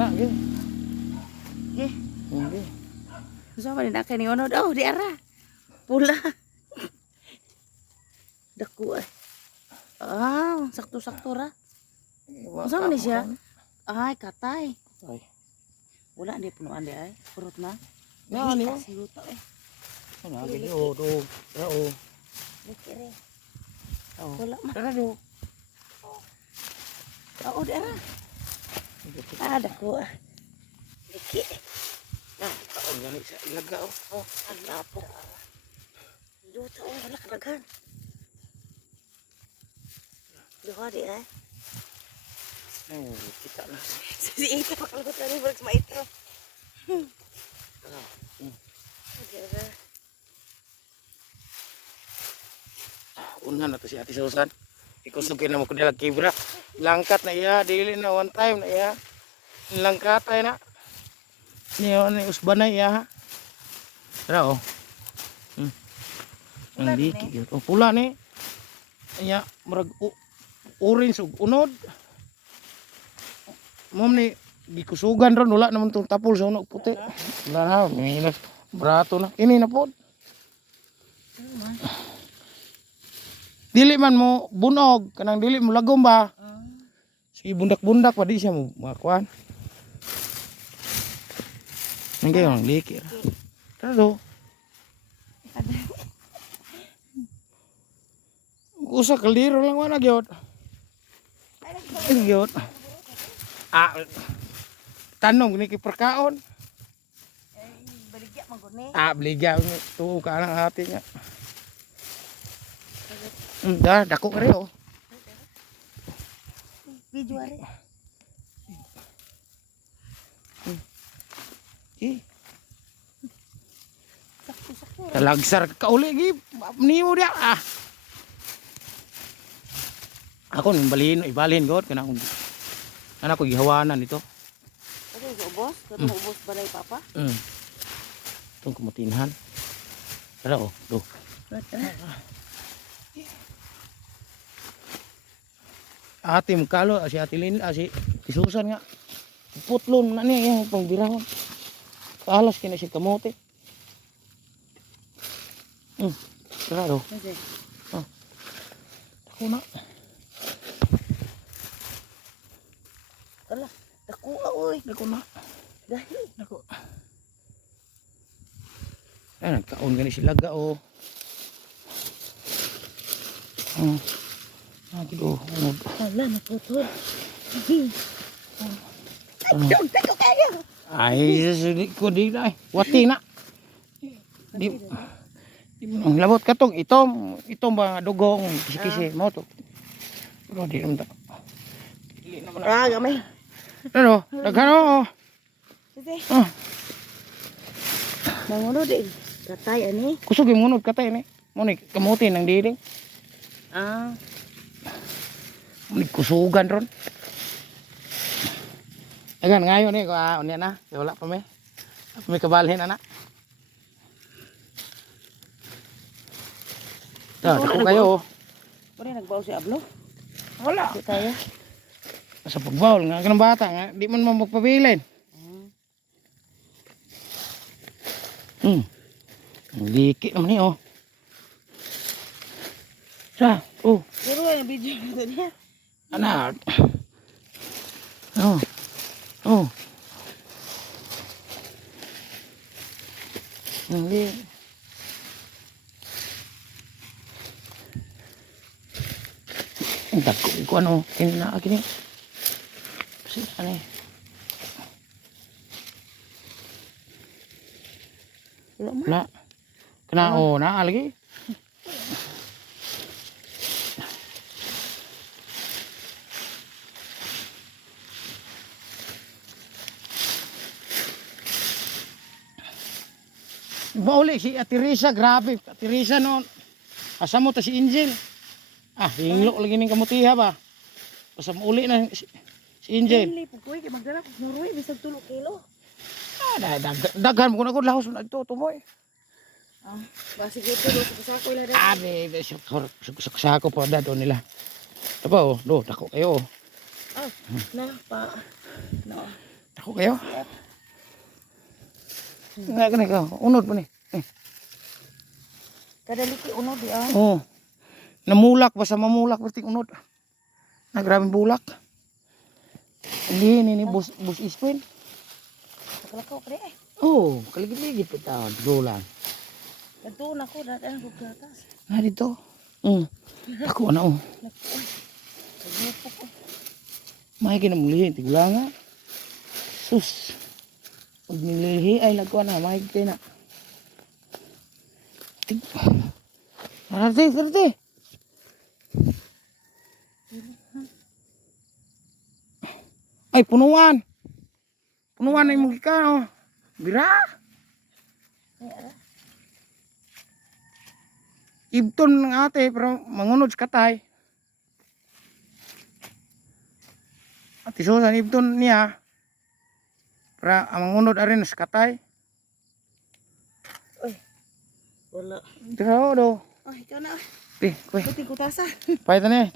Ra gyud. Eh, Hindi. usa man na kay ni unod. Oh, di ara. Pula. Dako ay. Ah, sakto-sakto ra. Usa man ni siya? Ay, katay. Ay. Wala di punuan di ay. Purot na. Na ni mo. Siluto eh. Ano gyud o do. Ra o. Dikire. Oh. Wala man. Ra do. Oh, di ara. Ah, dako ah. Diki. Ah, kaon gani sa ilaga o. Oh, ang lapo. Luto ay wala kadaghan. Duha di ay. Ay, kita na. Si Ika pakalabot na rin, Bergs maitro. Unhan na to si Ate Susan. Ikusugin na mo ko nila kibra. Langkat na iya, dili na one time na iya. Langkatay na. Niyo ni usban na iya. Tara oh. Ang liki gyud. Oh pula ni. Anya murag orange ug unod. Mom ni gikusugan ron wala naman tong tapol sa unog puti. Wala na, may brato na. Kini na pod. Dili man mo bunog, kanang dili mo lagom ba? Sige bundak-bundak pa di siya mo makuan. Nangkay ang liki. Tado. Usa kaliro lang wala gyud. Gyud. Ah, tanong ni kiperkaon. Baligya man gud ni. Ah, beligya tuo ka nang hati niya. Dah, dako kare oh. Video ari. Sakto-sakto. Talagsar ka uli gi nimo dia ah. Ako nung balhin, ibalhin god kana kung ana ko gihawanan ito. Ano sa ubos? Ano ubos balay papa? Itong kumutinhan. Tara oh, do. Ate mukalo si Ate Lin, si Susan nga. Putlon na niya yung pangbirahon. Kalas kina si kamote. Tara do. Okay. Ako na. Ala, dako oy. Dako na. Dahil Dako. Ay, nagkaon gani sila ga o. Aduh, ala naputol. Dako kayo. ay, ko di na. Wati na. Di mo labot katong itom ba dugong kisi-kisi mo to. Pero di naman ta. Dili naman. Ah, gamay. Ano? Daghano. Sige. Manguno din. Katay ani. Kusog yung munod katay ni. Mo ni kamuti nang dili. Ah, May kusugan ron. Agan ngayon ni ko unya na. Wala pa may. May kabalhin ana. Dako kayo. pare nagbaw si Ablo. Wala. Di tayo. Sa pagbawal nga kanang bata nga di man mo magpabilin. Ang liki naman ni oh. Sa, oh. Pero yung video nito niya. Anak. Oh. Oh. Hindi. Ang dako ko ano, kinina kini. Kasi ano eh. Wala man. Wala. Kena oh, na lagi. Bauli si Ate Risa, grabe. Ate Risa noon. Asa mo ta si Angel. Ah, hinglo lagi ning kamutiha ba. Basta uli na si Angel. Dili po ko kay magdala ko nuroy bisag 3 kilo. Ah, daghan mo na ko lahos na ito tumoy. Ah, basi gito do sa sako ila Ah, be sako pa dado nila. Apa oh, do dako kayo. Ah, na pa. No. Ako kayo. Nga ka ka. Unod po ni. Kadaliki uno di ah. Oh. Namulak basta mamulak pasti unod. Nagrabing bulak. Hindi ni bus iskwin. Nakalakaw pre. Oh, kaligid-ligid pa tawad. Gulang. Nagtuon ako dadaan ko gatas. Nga dito. Ako na oh. Naglupo ko. May kinamuli. Tigula nga. Sus. Pag nililihi ay nagkuha na. May na. Karate. Ay, punuan. Punuan na yung mukha, oh. Bira. Ibton ng ate, pero mangunod sa katay. Ate Susan, ibton niya. Para mangunod rin sa katay. Wala. Dito do. Ay, ikaw na. Kuy. Puti ko tasa. Pahit na eh.